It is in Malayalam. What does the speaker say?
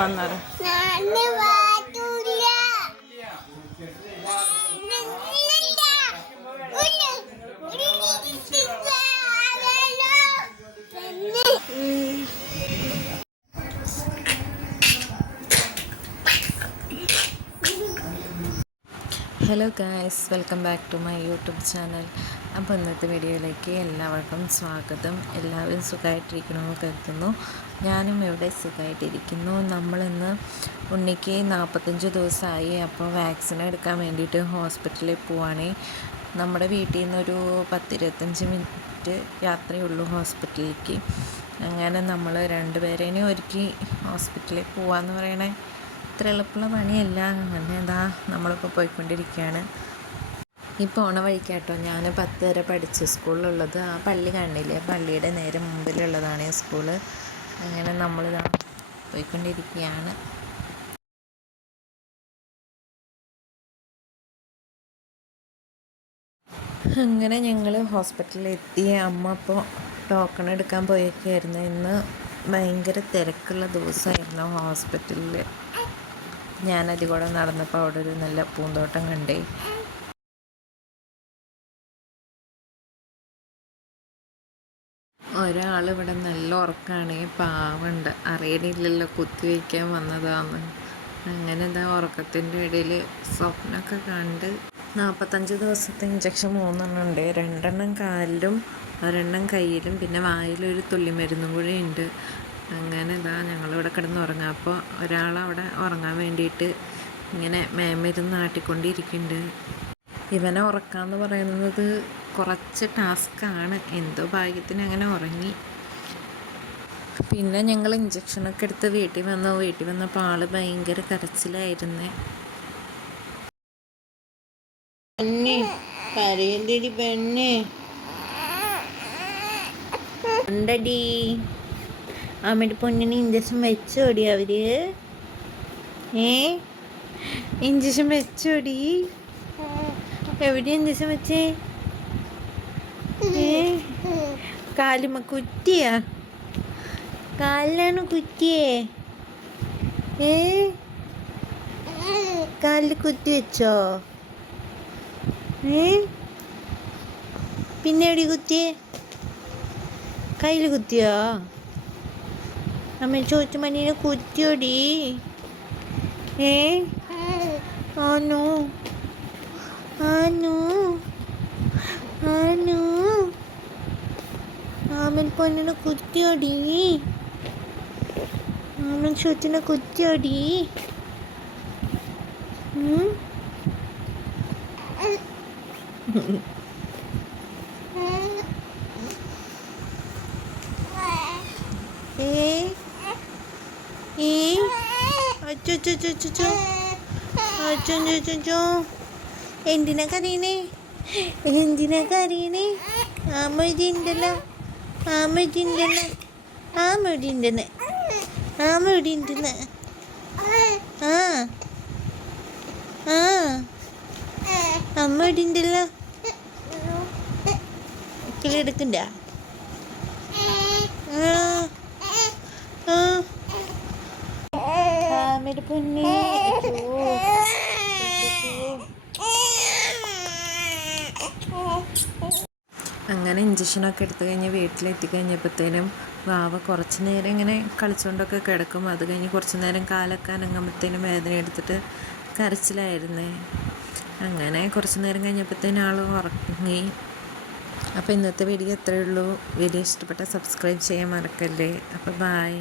വന്നത്. Hello guys, welcome back to my YouTube channel. അപ്പോൾ ഇന്നത്തെ വീഡിയോയിലേക്ക് എല്ലാവർക്കും സ്വാഗതം. എല്ലാവരും സുഖമായിട്ടിരിക്കണമെന്ന് കരുതുന്നു. ഞാനും ഇവിടെ സുഖമായിട്ടിരിക്കുന്നു. നമ്മളിന്ന് ഉണ്ണിക്ക് 45 ദിവസമായി. അപ്പോൾ വാക്സിൻ എടുക്കാൻ വേണ്ടിയിട്ട് ഹോസ്പിറ്റലിൽ പോവുകയാണ്. നമ്മുടെ വീട്ടിൽ നിന്നൊരു 10-25 മിനിറ്റ് യാത്രയുള്ളൂ ഹോസ്പിറ്റലിലേക്ക്. അങ്ങനെ നമ്മൾ രണ്ടുപേരേനും ഒരുക്കി ഹോസ്പിറ്റലിൽ പോവാന്ന് പറയണേ ഇത്ര എളുപ്പമുള്ള പണിയല്ല. അങ്ങനെ എന്താ നമ്മളിപ്പോൾ പോയിക്കൊണ്ടിരിക്കുകയാണ്. ഈ പോണ വഴിക്കാട്ടോ ഞാൻ 10 വരെ പഠിച്ച സ്കൂളിലുള്ളത്. ആ പള്ളി കാണില്ലേ, പള്ളിയുടെ നേരെ മുമ്പിലുള്ളതാണ് ഈ സ്കൂള്. അങ്ങനെ നമ്മളിതാ പോയിക്കൊണ്ടിരിക്കുകയാണ്. അങ്ങനെ ഞങ്ങൾ ഹോസ്പിറ്റലിൽ എത്തി. അമ്മ ഇപ്പോൾ ടോക്കൺ എടുക്കാൻ പോയൊക്കെയായിരുന്നു. ഇന്ന് ഭയങ്കര തിരക്കുള്ള ദിവസമായിരുന്നു ഹോസ്പിറ്റലിൽ. ഞാനതികൂടെ നടന്നപ്പോൾ അവിടെ ഒരു നല്ല പൂന്തോട്ടം കണ്ടേ. ഒരാളിവിടെ നല്ല ഉറക്കമാണ്. പാവുണ്ട്, അറിയണില്ലല്ലോ കുത്തിവയ്ക്കാൻ വന്നതാന്ന്. അങ്ങനെ എന്താ ഉറക്കത്തിൻ്റെ ഇടയിൽ സ്വപ്നമൊക്കെ കണ്ട് 45 ദിവസത്തെ ഇഞ്ചക്ഷൻ 3 ഉണ്ട്. 2 കാലിലും 1 കയ്യിലും പിന്നെ വായിലൊരു തുള്ളി മരുന്നും കൂടി ഉണ്ട്. അങ്ങനെ ഇതാ ഞങ്ങളിവിടെ കിടന്ന് ഉറങ്ങാം. അപ്പോൾ ഒരാളവിടെ ഉറങ്ങാൻ വേണ്ടിയിട്ട് ഇങ്ങനെ മേമിരുന്ന് നാട്ടിക്കൊണ്ടിരിക്കുന്നുണ്ട്. ഇവനെ ഉറക്കാമെന്ന് പറയുന്നത് കുറച്ച് ടാസ്ക്കാണ്. എന്തോ ഭാഗ്യത്തിന് അങ്ങനെ ഉറങ്ങി. പിന്നെ ഞങ്ങൾ ഇഞ്ചക്ഷനൊക്കെ എടുത്ത് വീട്ടിൽ വന്നപ്പോൾ ആൾ ഭയങ്കര കരച്ചിലായിരുന്നേ. കരയണ്ടടി പെണ്ണേ, ഉണ്ടടി അമ്മയുടെ പൊന്നിന് ഇഞ്ചക്ഷൻ വെച്ചോടി അവര്. ഇഞ്ചക്ഷൻ വെച്ചോടി. എവിടെ ഇഞ്ചക്ഷൻ വെച്ചേ? കാലുമ്മ കുറ്റിയാ? കാലിലാണ് കുറ്റിയേ? കാലിൽ കുത്തി വെച്ചോ? പിന്നെ എവിടെ കുത്തിയേ? കയ്യിൽ കുത്തിയോ? അമ്മ ചോദിച്ചു മണീനെ കുത്തിയോടി? ആനു ആനു ആനു ആമൻ പൊന്നിനെ കുത്തിയോടി? ആമൻ ചോദിച്ചിനെ കുത്തിയോടി? എന്തിനാ കരയണേ? എന്തിനാ കരയണേ? ആമഴിണ്ടല്ലോ, ആമഴിണ്ടല്ലോ, ആമഴിണ്ടെന്ന്, ആമഴിണ്ടെന്ന്. അമ്മടിണ്ടല്ലോ. കിളെടുക്കണ്ട. ആമയുടെ പൊന്നേ. അങ്ങനെ ഇഞ്ചക്ഷനൊക്കെ എടുത്തു കഴിഞ്ഞ് വീട്ടിലെത്തി കഴിഞ്ഞപ്പോഴത്തേനും വാവ കുറച്ച് നേരം ഇങ്ങനെ കളിച്ചുകൊണ്ടൊക്കെ കിടക്കും. അത് കഴിഞ്ഞ് കുറച്ച് നേരം കാലൊക്കെ അനങ്ങുമ്പോഴത്തേനും വേദന എടുത്തിട്ട് കരച്ചിലായിരുന്നേ. അങ്ങനെ കുറച്ച് നേരം കഴിഞ്ഞപ്പോഴത്തേനും ആൾ ഉറങ്ങി. അപ്പോൾ ഇന്നത്തെ വീഡിയോ ഇത്രയേ ഉള്ളൂ. വീഡിയോ ഇഷ്ടപ്പെട്ടാൽ സബ്സ്ക്രൈബ് ചെയ്യാൻ മറക്കല്ലേ. അപ്പോൾ ബായ്.